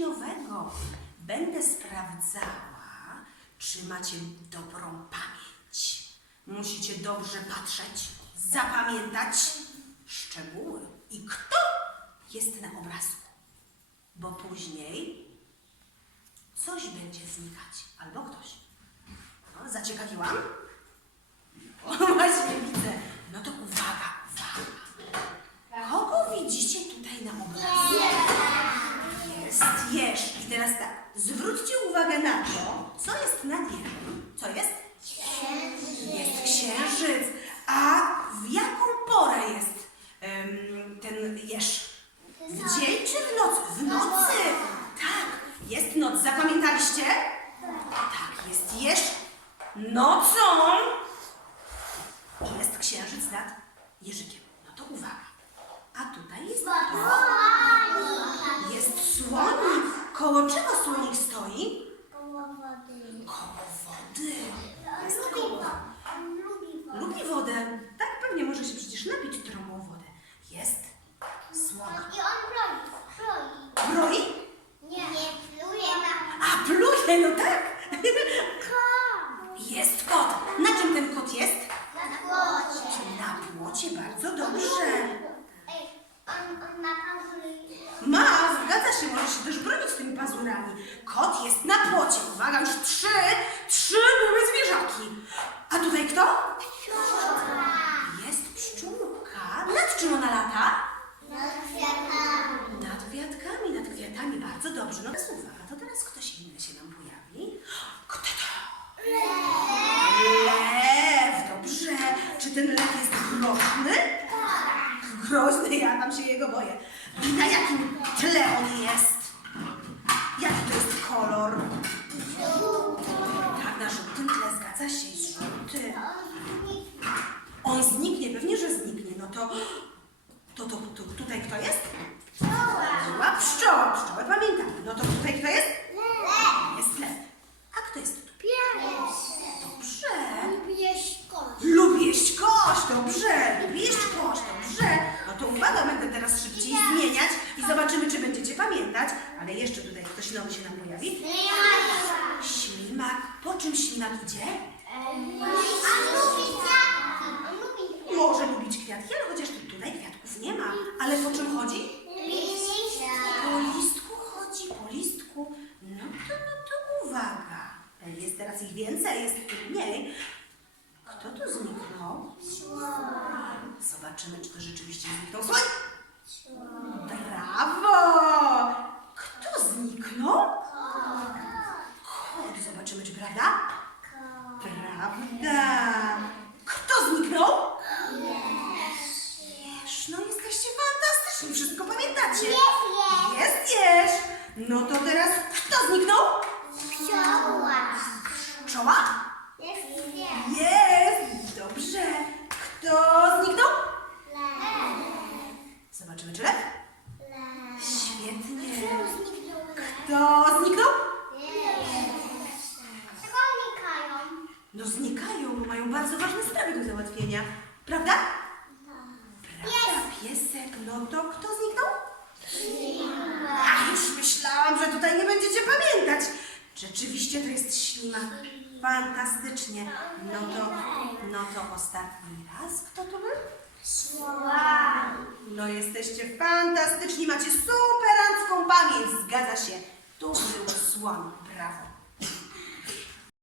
nowego. Będę sprawdzała, czy macie dobrą pamięć. Musicie dobrze patrzeć, zapamiętać szczegóły i kto jest na obrazku. Bo później coś będzie znikać albo ktoś. No, zaciekawiłam? O, właśnie widzę. No to uwaga, uwaga. Kogo widzicie tutaj na obrazku? Zwróćcie uwagę na to, co jest nad jeżem. Co jest? Jest księżyc. A w jaką porę jest em, ten jeż? W dzień czy w nocy? W nocy. Tak, jest noc. Zapamiętaliście? Tak, jest jeż nocą. Jest księżyc nad jeżykiem. No to uwaga. A tutaj jest kto? Jest słonik. Koło czego słonik stoi? Koło wody. Koło. Lubi wodę. Tak, pewnie może się przecież napić tromą wodę. Jest słonik. Broi? A pluje, no tak. Jest kot. Na czym ten kot jest? Na płocie, bardzo dobrze. Ma, zgadza się, może się też bronić Kot jest na płocie. Uwaga, już trzy, trzy były zwierzaki. A tutaj kto? Jest pszczółka. Nad czym ona lata? Nad kwiatkami, nad kwiatami, bardzo dobrze. No uwaga, to teraz ktoś inny się nam pojawi. Kto to? Lew, dobrze. Czy ten lew jest groźny? Groźny, ja tam się jego boję. I na jakim tle on jest? Zniknie, pewnie, że zniknie. No to, to, to, to tutaj kto jest? Była pszczoła, pszczołę pamiętamy. No to tutaj kto jest? Jest lew. A kto jest tu? Dobrze. Lubi jeść kość, dobrze. Lubi jeść kość, dobrze. No to uwaga, będę teraz szybciej zmieniać i zobaczymy, czy będziecie pamiętać. Ale jeszcze tutaj ktoś nowy się nam pojawi. Ślimak. Po czym ślimak idzie? Może lubić kwiatki, ale chociaż tu- tutaj kwiatków nie ma. Ale po czym chodzi? Po listku chodzi, po listku. No to, no to uwaga. Jest teraz ich więcej, jest ich mniej. Kto tu zniknął? Zobaczymy, czy to rzeczywiście zniknął. Słoń! Brawo! Kto zniknął? Kot. Zobaczymy, czy prawda? Prawda. Kto zniknął? Jeż, no jesteście wszystko pamiętacie. Jest jeż. No to teraz kto zniknął? Pszczoła? Jest. Dobrze. Kto zniknął? Zobaczymy, czy lew? Świetnie. Kto zniknął? No znikają, bo mają bardzo ważne sprawy do załatwienia. Prawda? Prawda, piesek. No to kto zniknął? A już myślałam, że tutaj nie będziecie pamiętać. Rzeczywiście to jest ślimak. Fantastycznie. No to, no to ostatni raz. Kto to był? No jesteście fantastyczni, macie superancką pamięć. Zgadza się. Tu był słoń. Brawo.